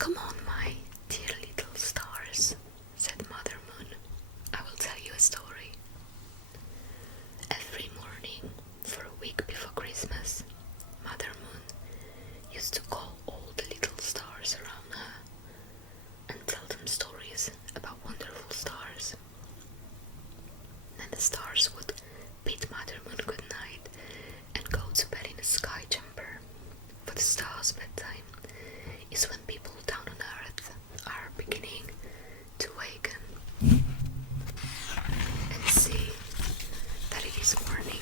"Come on, my dear little stars," said Mother Moon. "I will tell you a story." Every morning, for a week before Christmas, Mother Moon used to call all the little stars around her and tell them stories about wonderful stars. Then the stars would bid Mother Moon good night and go to bed in a sky jumper. For the stars' bedtime is when people down on earth are beginning to waken and see that it is morning.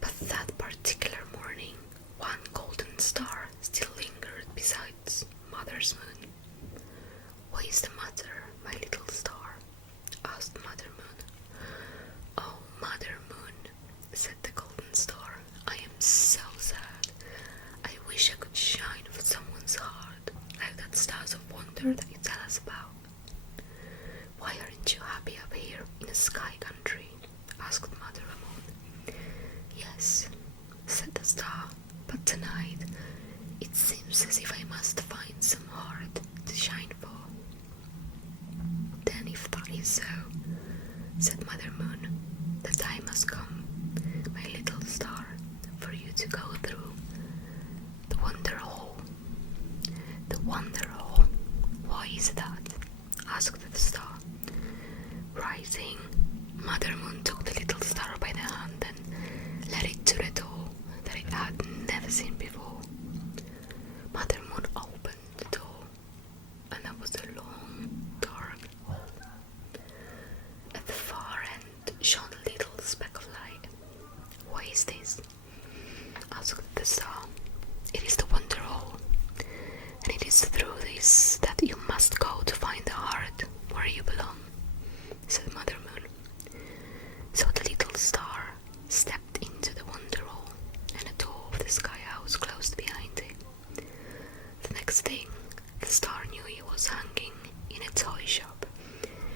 But that particular morning, one golden star still lingered beside Mother's moon. "What is the matter, my little star?" asked Mother Moon. "Oh, Mother Moon," said the golden star, "I am so sad. I wish I could shine for someone's heart, like that stars of wonder that you tell us about." "Why aren't you happy up here in a sky country?" asked Mother Moon. "Yes," said the star, "but tonight it seems as if I must find some heart to shine for." "Then if that is so," said Mother Moon, "the time must come, my little star, for you to go through the Wonder Hall." "The Wonder Hall? Why is that?" asked the star. Rising, Mother Moon took the little star by the hand and led it to the door that it had never seen before. Mother Moon opened the door, and there was a long, dark hall. At the far end shone a little speck of light. "What is this?" asked the star. "It is the Wonder Hall, and it is through this that you must go to find the heart where you belong," said Mother Moon. So the little star stepped into the Wonder Hall, and the door of the sky house closed behind it. The next thing, the star knew he was hanging in a toy shop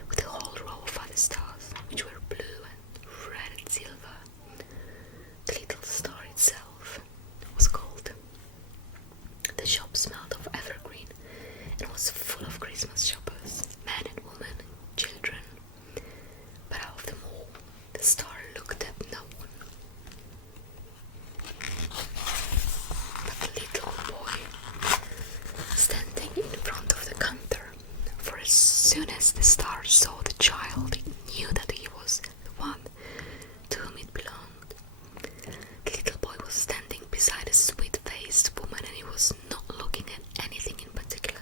with a whole row of other stars, which were blue and red and silver. The little star itself was gold. The shop smelled of evergreen and was full of Christmas shoppers, men and women and children. But out of them all, the star looked at no one but the little boy standing in front of the counter. For as soon as the star saw the child, it knew that he was the one to whom it belonged. The little boy was standing beside a sweet-faced woman, and he was not looking at anything in particular.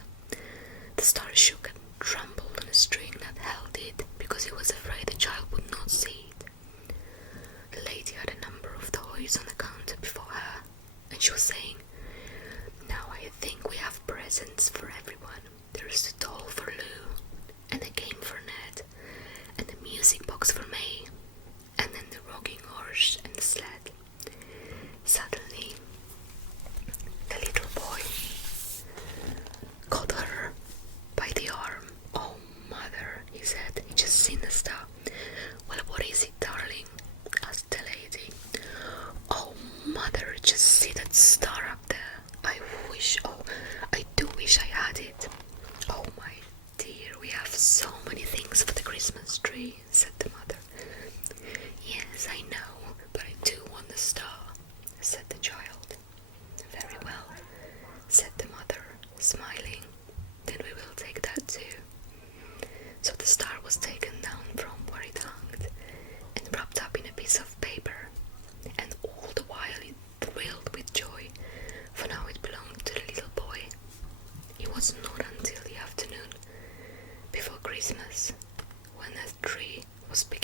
The star shook and trembled on a string that held it because he was afraid the child would not see it. The lady had a number of toys on the counter before her, and she was saying, "Now I think we have presents for everyone. There's the doll for Lou, and a game for Ned, and the music box for May, and then the rocking horse and the sled." Suddenly, the little boy caught her by the arm. "Oh, Mother," he said, "he just seen the star." "Well, what is it, darling?" asked the lady. "Oh, Mother, just see that star up there. I do wish I had it." "Oh, my dear, we have so many things for the Christmas tree," said the mother. "Yes, I know, but I do want the star," said the child. "Very well," said the mother, smiling, "then we will take that too." So the star was taken down from where it hung and wrapped up in a piece of paper, and all the while it thrilled with joy, for now it belonged to the little boy. It was not until the afternoon before Christmas, when the tree was beginning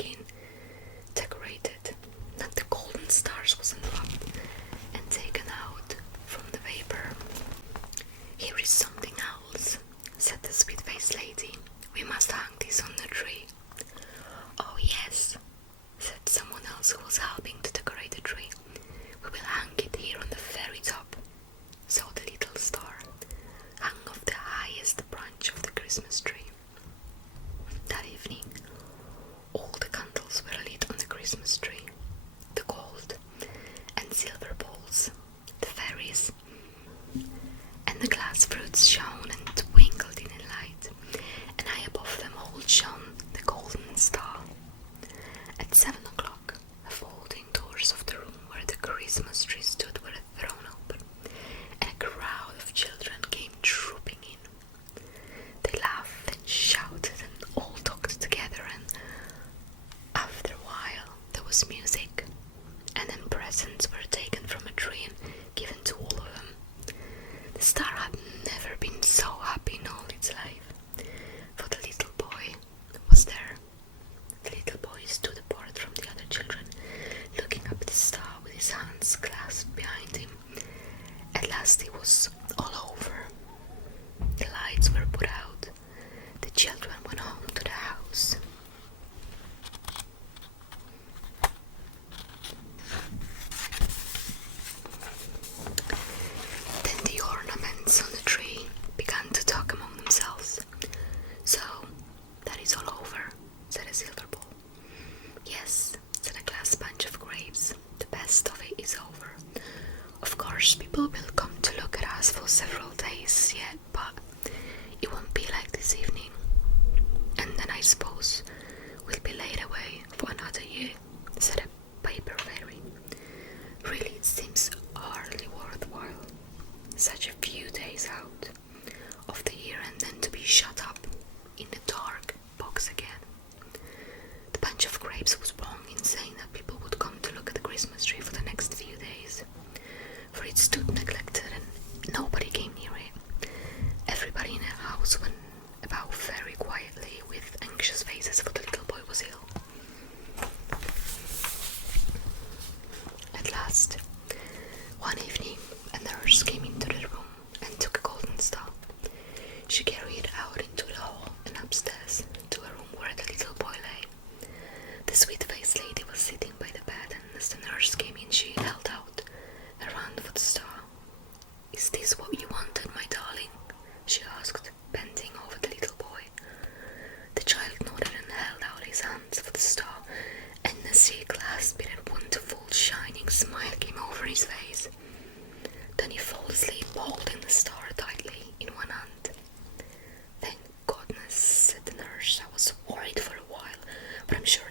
clasped behind him. At last it was all over. The lights were put out. The children went home to the house. Then the ornaments on the tree began to talk among themselves. "So, that is all over," said a silver ball. "Yes," said a glass bunch of grapes, "the best of it is over. Of course, people will come to look at us for several days yet, but it won't be like this evening. And then I suppose we'll be laid away for another year," said a paper fairy. "Really, it seems hardly worthwhile. Such a few days out of the year and then to be shut up in the dark box again." The bunch of grapes was wrong in saying that people would come to look at the Christmas tree for the next few days, for it stood neglected and nobody came near it. Everybody in the house went about very quietly with anxious faces, for the little boy was ill. At last, one evening, a nurse came into the room and took a golden star. She carried it out into the hall and upstairs to a room where the little boy lay. The sweet-faced lady was sitting by the bed, and as the nurse came in, she held out her hand for the star. "Is this what you wanted, my darling?" she asked, bending over the little boy. The child nodded and held out his hands for the star, and as he clasped it, a wonderful shining smile came over his face. Then he fell asleep, holding the star tightly in one hand. "Thank goodness," said the nurse. "I was worried for a while, but I'm sure